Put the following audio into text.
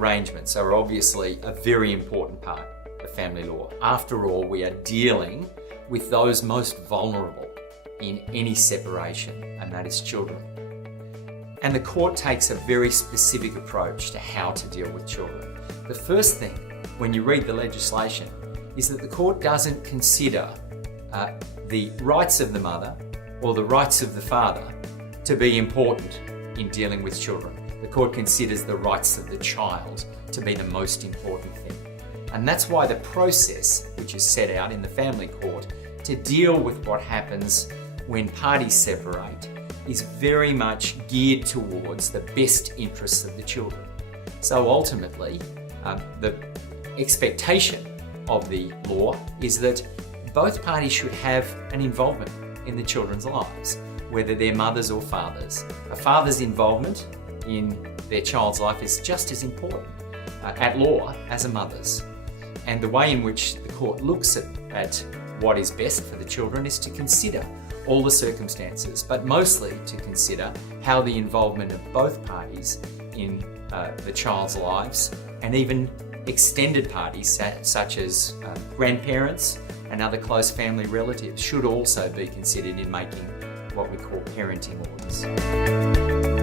arrangements are obviously a very important part of family law. After all, we are dealing with those most vulnerable in any separation, and that is children. And the court takes a very specific approach to how to deal with children. The first thing, when you read the legislation, is that the court doesn't consider the rights of the mother or the rights of the father to be important in dealing with children. The court considers the rights of the child to be the most important thing. And that's why the process, which is set out in the family court to deal with what happens when parties separate, is very much geared towards the best interests of the children. So ultimately, the expectation of the law is that both parties should have an involvement in the children's lives, whether they're mothers or fathers. A father's involvement in their child's life is just as important at law as a mother's. And the way in which the court looks at what is best for the children is to consider all the circumstances, but mostly to consider how the involvement of both parties in the child's lives, and even extended parties such as grandparents and other close family relatives, should also be considered in making what we call parenting orders.